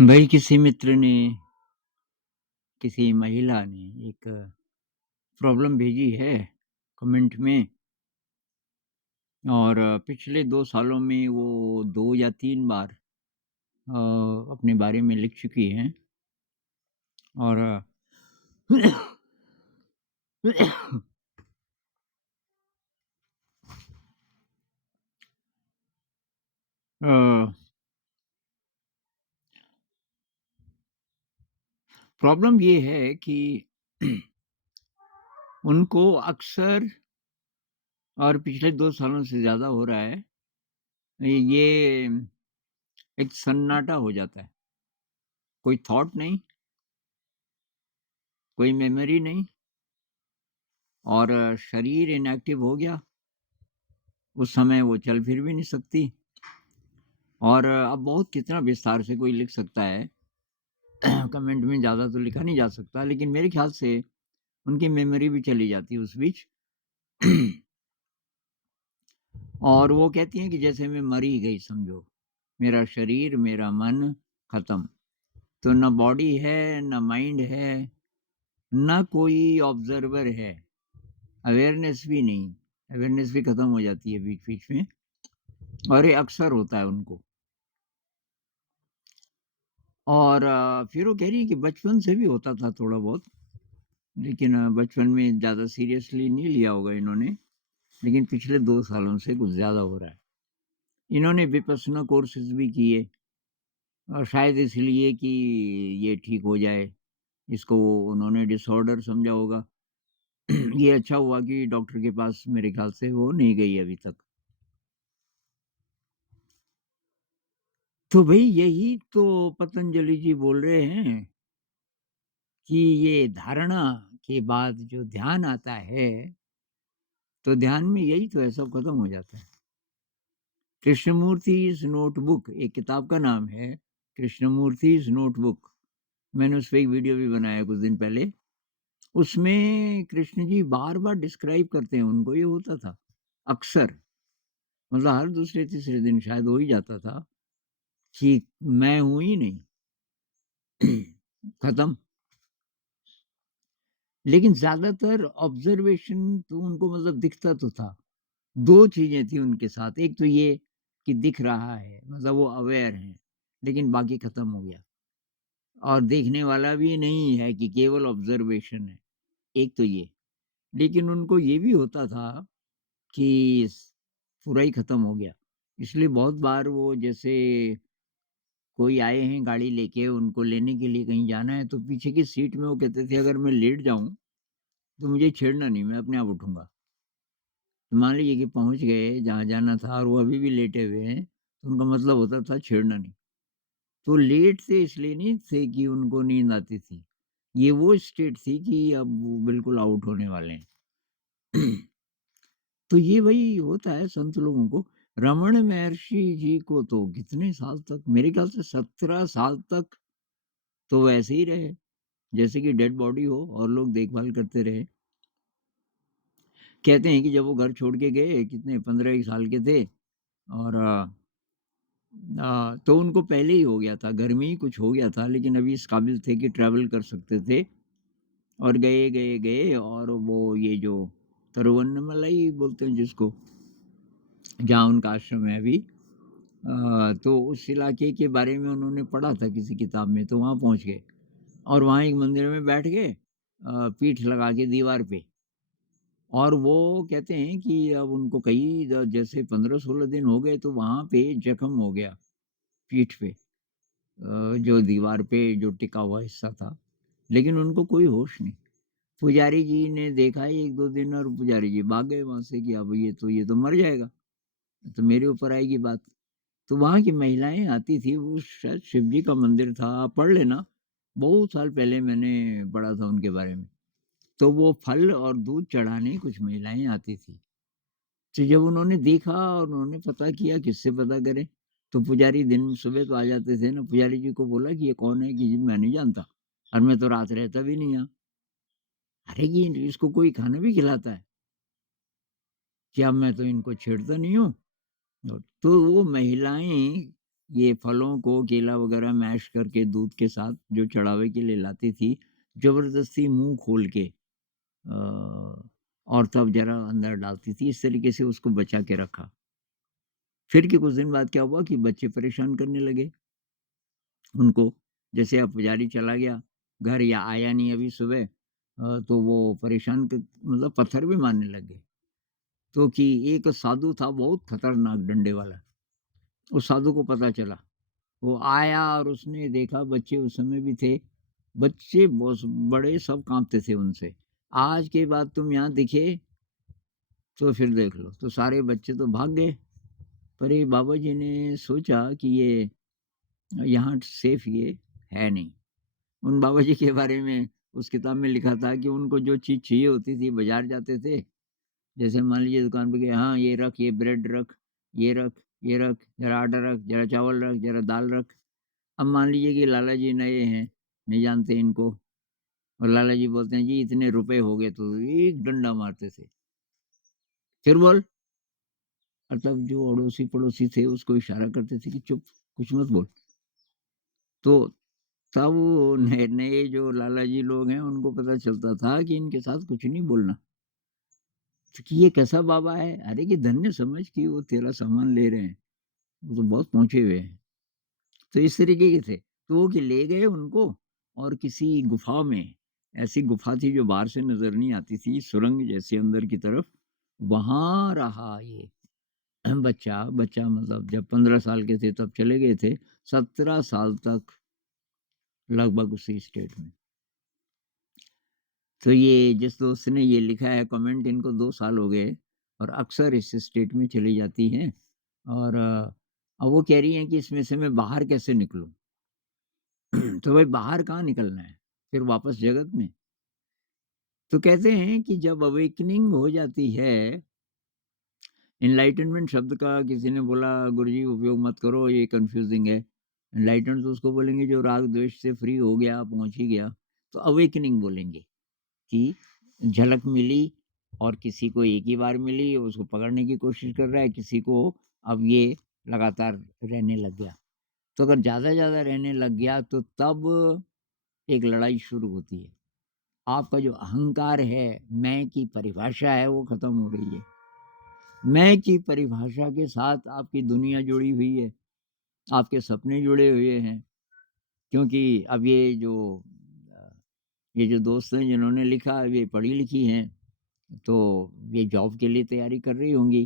भाई किसी मित्र ने, किसी महिला ने एक प्रॉब्लम भेजी है कमेंट में। और पिछले 2 सालों में वो 2 या 3 बार अपने बारे में लिख चुकी हैं। और अ, प्रॉब्लम ये है कि उनको अक्सर, और पिछले 2 सालों से ज़्यादा हो रहा है, ये एक सन्नाटा हो जाता है। कोई थॉट नहीं, कोई मेमोरी नहीं, और शरीर इनएक्टिव हो गया। उस समय वो चल फिर भी नहीं सकती। और अब बहुत कितना विस्तार से कोई लिख सकता है। कमेंट में ज़्यादा तो लिखा नहीं जा सकता, लेकिन मेरे ख्याल से उनकी मेमोरी भी चली जाती है उस बीच। और वो कहती हैं कि जैसे मैं मर ही गई समझो, मेरा शरीर, मेरा मन खत्म। तो ना बॉडी है, ना माइंड है, ना कोई ऑब्जर्वर है, अवेयरनेस भी नहीं। अवेयरनेस भी खत्म हो जाती है बीच-बीच में, और ये अक्सर होता है उनको। और फिर वो कह रही है कि बचपन से भी होता था थोड़ा बहुत, लेकिन बचपन में ज़्यादा सीरियसली नहीं लिया होगा इन्होंने, लेकिन पिछले 2 सालों से कुछ ज़्यादा हो रहा है। इन्होंने विपश्यना कोर्सेज़ भी किए, और शायद इसलिए कि ये ठीक हो जाए। इसको उन्होंने डिसऑर्डर समझा होगा। ये अच्छा हुआ कि डॉक्टर के पास मेरे ख़्याल से वो नहीं गई अभी तक। तो भई यही तो पतंजलि जी बोल रहे हैं कि ये धारणा के बाद जो ध्यान आता है, तो ध्यान में यही तो है, सब खत्म हो जाता है। कृष्णमूर्तिज़ नोटबुक एक किताब का नाम है, कृष्णमूर्तिज़ नोटबुक। मैंने उस पे एक वीडियो भी बनाया कुछ दिन पहले। उसमें कृष्ण जी बार-बार डिस्क्राइब करते हैं, उनको ये होता था, अक्सर, मतलब हर दूसरे-तीसरे दिन शायद हो ही जाता था कि मैं हूँ ही नहीं, खत्म। लेकिन ज़्यादातर ऑब्ज़र्वेशन तो उनको मतलब दिखता तो था। 2 चीज़ें थी उनके साथ, एक तो ये कि दिख रहा है, मतलब वो अवेयर हैं, लेकिन बाकी खत्म हो गया। और देखने वाला भी नहीं है, कि केवल ऑब्ज़र्वेशन है, एक तो ये। लेकिन उनको ये भी होता था कि पूरा ही खत्म हो गया। इसलिए बहुत बार वो, जैसे कोई आए हैं गाड़ी लेके, उनको लेने के लिए कहीं जाना है, तो पीछे की सीट में वो कहते थे अगर मैं लेट जाऊँ, तो मुझे छेड़ना नहीं, मैं अपने आप उठूँगा। तो मान लीजिए कि पहुँच गए जहाँ जाना था और वो अभी भी लेटे हुए हैं, तो उनका मतलब होता था छेड़ना नहीं। तो लेट थे इसलिए नहीं थे कि उनको नींद आती थी। ये वो स्टेट थी कि अब वो बिल्कुल आउट होने वाले हैं। तो ये वही होता है संत लोगों को। रमण महर्षि जी को तो कितने साल तक, मेरे ख्याल से 17 साल तक तो वैसे ही रहे, जैसे कि डेड बॉडी हो, और लोग देखभाल करते रहे। कहते हैं कि जब वो घर छोड़ के गए, कितने 15 ही साल के थे, और तो उनको पहले ही हो गया था, घर में ही कुछ हो गया था, लेकिन अभी इस काबिल थे कि ट्रैवल कर सकते थे। और गए, और वो ये जो तिरुवन्नमलाई बोलते हैं जिसको, जहाँ उनका आश्रम है अभी, तो उस इलाके के बारे में उन्होंने पढ़ा था किसी किताब में, तो वहाँ पहुँच गए, और वहाँ एक मंदिर में बैठ गए, पीठ लगा के दीवार पे। और वो कहते हैं कि अब उनको कई जैसे 15-16 दिन हो गए, तो वहाँ पे जख्म हो गया पीठ पे, जो दीवार पे जो टिका हुआ हिस्सा था, लेकिन उनको कोई होश नहीं। पुजारी जी ने देखा 1-2 दिन, और पुजारी जी भाग गए वहाँ से कि अब ये तो मर जाएगा, तो मेरे ऊपर आएगी बात। तो वहाँ की महिलाएँ आती थी, वो शायद शिव जी का मंदिर था, आप पढ़ लेना, बहुत साल पहले मैंने पढ़ा था उनके बारे में। तो वो फल और दूध चढ़ाने कुछ महिलाएँ आती थी। तो जब उन्होंने देखा और उन्होंने पता किया, किससे पता करें? तो पुजारी दिन सुबह तो आ जाते थे ना, पुजारी जी को बोला कि ये कौन है? कि जी मैं नहीं जानता, और मैं तो रात रहता भी नहीं यहाँ। अरे! ये इसको कोई खाना भी खिलाता है? क्या मैं तो इनको छेड़ता नहीं हूँ। तो वो महिलाएँ ये फलों को केला वगैरह मैश करके दूध के साथ जो चढ़ावे के लिए लाती थी, ज़बरदस्ती मुँह खोल के और तब ज़रा अंदर डालती थी। इस तरीके से उसको बचा के रखा। फिर के कुछ दिन बाद क्या हुआ कि बच्चे परेशान करने लगे उनको। जैसे अब पुजारी चला गया घर या आया नहीं अभी सुबह, तो वो परेशान क मतलब पत्थर भी मारने लग गए। तो कि एक साधु था बहुत खतरनाक डंडे वाला, उस साधु को पता चला। वो आया और उसने देखा बच्चे उस समय भी थे, बच्चे बहुत बड़े सब काँपते थे उनसे। आज के बाद तुम यहाँ दिखे तो फिर देख लो, तो सारे बच्चे तो भाग गए। पर ये बाबा जी ने सोचा कि ये यहाँ सेफ ये है नहीं। उन बाबा जी के बारे में उस किताब में लिखा था कि उनको जो चीज़ चाहिए होती थी बाज़ार जाते थे, जैसे मान लीजिए दुकान पे गए, हाँ, ये रख, ये ब्रेड रख, ये रख, ये रख, ज़रा आटा रख, ज़रा चावल रख, ज़रा दाल रख। अब मान लीजिए कि लाला जी नए हैं, नहीं जानते इनको और लाला जी बोलते हैं, "जी इतने रुपए हो गए," तो एक डंडा मारते थे। "फिर बोल।" और तब जो अड़ोसी-पड़ोसी थे उसको इशारा करते थे कि चुप, कुछ मत बोल। तो तब वो नए-नए जो लाला जी लोग हैं उनको पता चलता था कि इनके साथ कुछ नहीं बोलना। तो कि ये कैसा बाबा है? अरे कि धन्य समझ कि वो तेरा सामान ले रहे हैं, वो तो बहुत पहुँचे हुए हैं। तो इस तरीके के थे। तो वो कि ले गए उनको और किसी गुफ़ा में, ऐसी गुफ़ा थी जो बाहर से नज़र नहीं आती थी, सुरंग जैसी अंदर की तरफ, वहाँ रहा ये बच्चा। बच्चा मतलब जब 15 साल के थे तब चले गए थे, 17 साल तक लगभग उसी स्टेट में। तो ये जिस दोस्त ने ये लिखा है कमेंट, इनको 2 साल हो गए और अक्सर इस स्टेट में चली जाती हैं और अब वो कह रही हैं कि इसमें से मैं बाहर कैसे निकलूँ? तो भाई बाहर कहाँ निकलना है? फिर वापस जगत में। तो कहते हैं कि जब अवेकनिंग हो जाती है, एनलाइटनमेंट शब्द का किसी ने बोला गुरुजी उपयोग मत करो ये कन्फ्यूजिंग है। एनलाइटन तो उसको बोलेंगे जो राग द्वेष से फ्री हो गया, पहुँच ही गया। तो अवेकनिंग बोलेंगे कि झलक मिली और किसी को एक ही बार मिली, उसको पकड़ने की कोशिश कर रहा है, किसी को अब ये लगातार रहने लग गया। तो अगर ज़्यादा-ज़्यादा रहने लग गया तो तब एक लड़ाई शुरू होती है। आपका जो अहंकार है, मैं की परिभाषा है वो खत्म हो रही है। मैं की परिभाषा के साथ आपकी दुनिया जुड़ी हुई है, आपके सपने जुड़े हुए हैं। क्योंकि अब अ, ये जो दोस्त हैं जिन्होंने लिखा ये पढ़ी-लिखी हैं, तो ये जॉब के लिए तैयारी कर रही होंगी।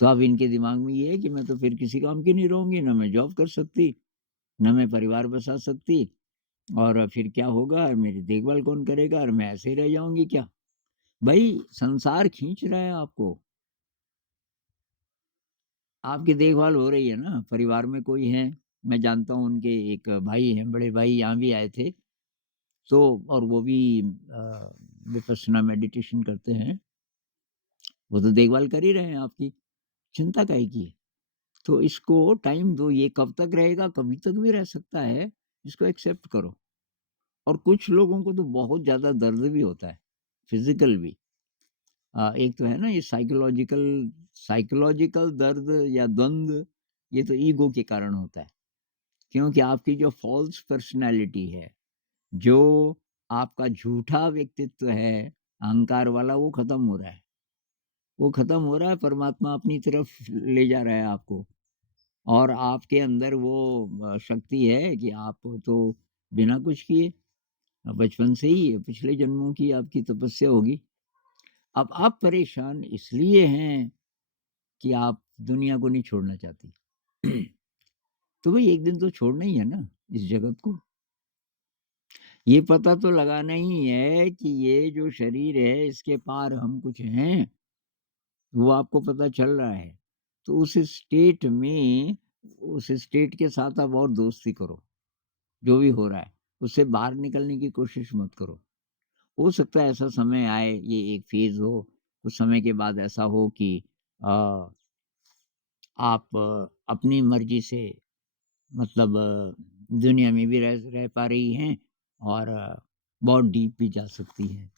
तो अब इनके दिमाग में ये है कि मैं तो फिर किसी काम की नहीं रहूँगी, ना मैं जॉब कर सकती, ना मैं परिवार बसा सकती और फिर क्या होगा और मेरी देखभाल कौन करेगा और मैं ऐसे ही रह जाऊँगी क्या? भई संसार खींच रहा है आपको, आपकी देखभाल हो रही है ना, परिवार में कोई है, मैं जानता हूँ उनके एक भाई हैं, बड़े भाई यहाँ भी आए थे, तो और वो भी विपश्यना मेडिटेशन करते हैं, वो तो देखभाल कर ही रहे हैं आपकी, चिंता काहे की है? तो इसको टाइम दो, ये कब तक रहेगा? कभी तक भी रह सकता है, इसको एक्सेप्ट करो। और कुछ लोगों को तो बहुत ज़्यादा दर्द भी होता है, फिज़िकल भी। एक तो है ना ये साइकोलॉजिकल साइकोलॉजिकल दर्द या द्वंद, ये तो ईगो के कारण होता है। क्योंकि आपकी जो फ़ॉल्स पर्सनैलिटी है, जो आपका झूठा व्यक्तित्व है, अहंकार वाला, वो ख़त्म हो रहा है। वो ख़त्म हो रहा है, परमात्मा अपनी तरफ ले जा रहा है आपको। और आपके अंदर वो शक्ति है कि आप तो बिना कुछ किए बचपन से ही पिछले जन्मों की आपकी तपस्या होगी। अब आप परेशान इसलिए हैं कि आप दुनिया को नहीं छोड़ना चाहती। तो भई एक दिन तो छोड़ना ही है ना इस जगत को। ये पता तो लगाना ही है कि ये जो शरीर है इसके पार हम कुछ हैं, वो आपको पता चल रहा है। तो उस स्टेट के साथ आप और दोस्ती करो। जो भी हो रहा है, उससे बाहर निकलने की कोशिश मत करो। हो सकता है ऐसा समय आए, ये एक फ़ेज़ हो, कुछ समय के बाद ऐसा हो कि अ, आप अपनी मर्ज़ी से मतलब दुनिया में भी रह पा रही हैं और बहुत डीप भी जा सकती हैं।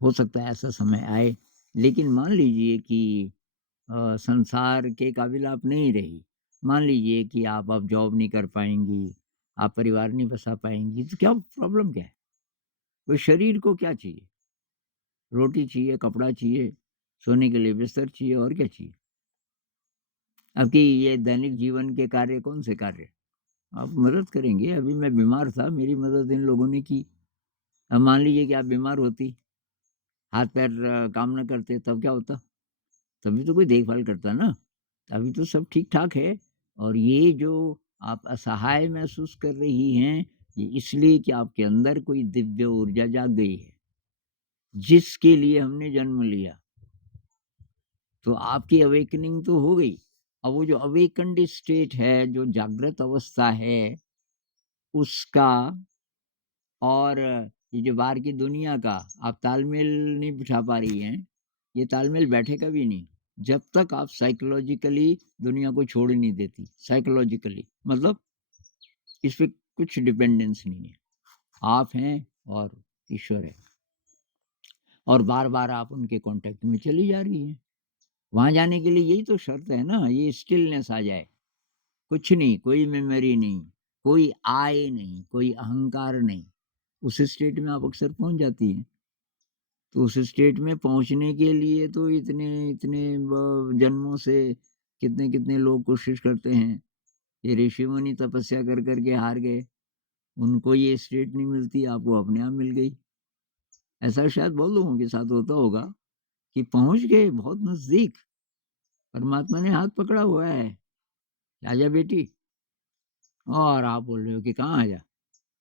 हो सकता है ऐसा समय आए, लेकिन मान लीजिए कि संसार के काबिल आप नहीं रही। मान लीजिए कि आप अब जॉब नहीं कर पाएँगी, आप परिवार नहीं बसा पाएँगी, तो क्या प्रॉब्लम क्या है? तो शरीर को क्या चाहिए? रोटी चाहिए, कपड़ा चाहिए, सोने के लिए बिस्तर चाहिए और क्या चाहिए? आपकी ये दैनिक जीवन के कार्य कौन से कार्य? आप मदद करेंगे, अभी मैं बीमार था, मेरी मदद इन लोगों ने की। अब मान लीजिए कि आप बीमार होती, हाथ-पैर काम ना करते, तब क्या होता? तभी तो कोई देखभाल करता ना। अभी तो सब ठीक-ठाक है और ये जो आप असहाय महसूस कर रही हैं, ये इसलिए कि आपके अंदर कोई दिव्य ऊर्जा जाग गई है, जिसके लिए हमने जन्म लिया। तो आपकी अवेकनिंग तो हो गई। अब वो जो अवेकन्ड स्टेट है, जो जागृत अवस्था है, उसका और ये जो बाहर की दुनिया का आप तालमेल नहीं बिठा पा रही हैं, ये तालमेल बैठेगा भी नहीं, जब तक आप साइकोलॉजिकली दुनिया को छोड़ नहीं देती। साइकोलॉजिकली मतलब इस पे कुछ डिपेंडेंस नहीं है। आप हैं और ईश्वर है और बार-बार आप उनके कॉन्टैक्ट में चली जा रही हैं। वहाँ जाने के लिए यही तो शर्त है ना, ये स्टिलनेस आ जाए। कुछ नहीं, कोई मेमोरी नहीं, कोई I नहीं, कोई अहंकार नहीं। उस स्टेट में आप अक्सर पहुँच जाती हैं। तो उस स्टेट में पहुँचने के लिए तो इतने-इतने जन्मों से कितने-कितने लोग कोशिश करते हैं। ये ऋषि-मुनि तपस्या कर के हार गए। उनको ये स्टेट नहीं मिलती, आपको अपने आप मिल गई। ऐसा शायद बहुत लोगों के साथ होता होगा कि पहुँच गए बहुत नज़दीक, परमात्मा ने हाथ पकड़ा हुआ है, आजा बेटी और आप बोल रहे हो कि कहाँ आजा?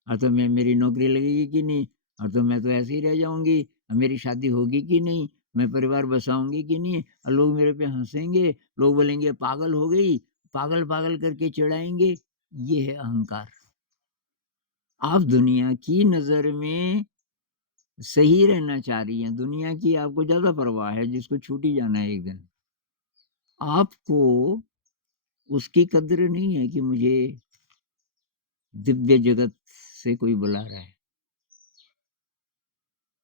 तो मैं मेरी नौकरी लगेगी कि नहीं? तो मैं तो ऐसे ही रह जाऊँगी। मेरी शादी होगी कि नहीं? मैं परिवार बसाऊँगी कि नहीं? लोग मेरे पे हँसेंगे, लोग बोलेंगे पागल हो गई, पागल-पागल करके चिढ़ाएँगे। ये है अहंकार। आप दुनिया की नज़र में सही रहना चाह रही हैं, दुनिया की आपको ज़्यादा परवाह है जिसको छूट ही जाना है एक दिन। आपको उसकी कद्र नहीं है कि मुझे दिव्य जगत से कोई बुला रहा है।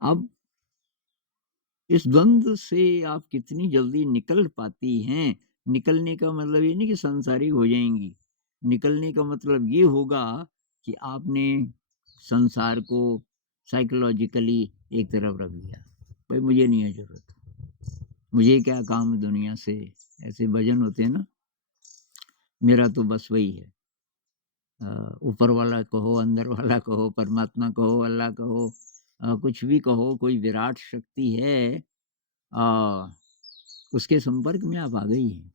अब इस द्वंद से आप कितनी जल्दी निकल पाती हैं, निकलने का मतलब ये नहीं कि सांसारिक हो जाएँगी। निकलने का मतलब ये होगा कि आपने संसार को साइकोलॉजिकली एक तरफ रख दिया। भई मुझे नहीं है ज़रूरत, मुझे क्या काम दुनिया से, ऐसे भजन होते हैं ना, मेरा तो बस वही है। ऊपर वाला कहो, अंदर वाला कहो, परमात्मा कहो, अल्लाह कहो, कुछ भी कहो, कोई विराट शक्ति है अ उसके संपर्क में आप आ गई हैं।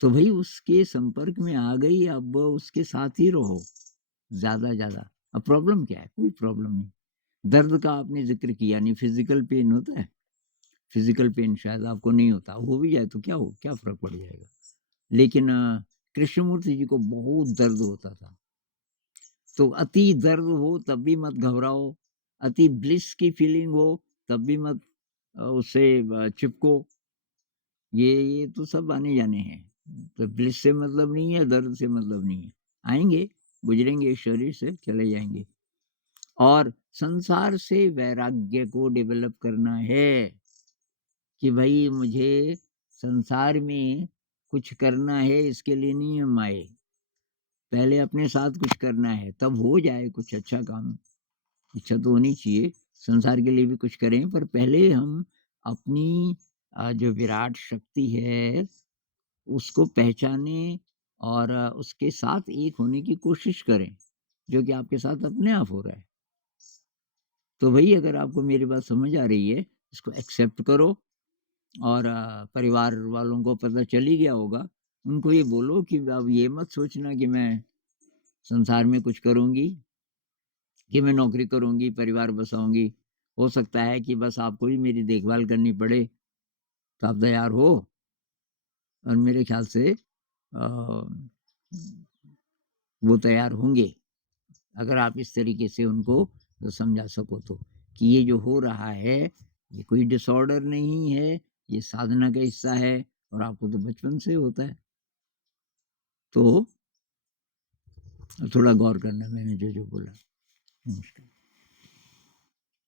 तो भई उसके संपर्क में आ गई, अब उसके साथ ही रहो, ज़्यादा-ज़्यादा। अब प्रॉब्लम क्या है? कोई प्रॉब्लम नहीं। दर्द का आपने ज़िक्र किया नहीं, फिज़िकल पेन होता है? फिज़िकल पेन शायद आपको नहीं होता, हो भी जाए तो क्या फ़र्क पड़ जाएगा? लेकिन कृष्णमूर्ति जी को बहुत दर्द होता था। तो अति दर्द हो तब भी मत घबराओ, अति ब्लिस की फीलिंग हो तब भी मत उससे चिपको। ये तो सब आने-जाने हैं। तो ब्लिस से मतलब नहीं है, दर्द से मतलब नहीं है। आएँगे, गुज़रेंगे इस शरीर से, चले जाएँगे। और संसार से वैराग्य को डेवलप करना है कि भई मुझे संसार में कुछ करना है, इसके लिए नहीं है माए। पहले अपने साथ कुछ करना है, तब हो जाए कुछ अच्छा काम। इच्छा तो होनी चाहिए, संसार के लिए भी कुछ करें, पर पहले हम अपनी जो विराट शक्ति है उसको पहचानें और उसके साथ एक होने की कोशिश करें, जो कि आपके साथ अपने आप हो रहा है। तो भई अगर आपको मेरी बात समझ आ रही है, इसको एक्सेप्ट करो और परिवार वालों को पता चल ही गया होगा, उनको ये बोलो कि अब ये मत सोचना कि मैं संसार में कुछ करूँगी, कि मैं नौकरी करूँगी, परिवार बसाऊँगी। हो सकता है कि बस आपको ही मेरी देखभाल करनी पड़े, तो आप तैयार हो? और मेरे ख़्याल से वो तैयार होंगे। अगर आप इस तरीके से उनको समझा सको तो, कि ये जो हो रहा है, ये कोई डिसऑर्डर नहीं है, ये साधना का हिस्सा है और आपको तो बचपन से होता है। तो थोड़ा गौर करना मैंने जो-जो बोला। नमस्कार।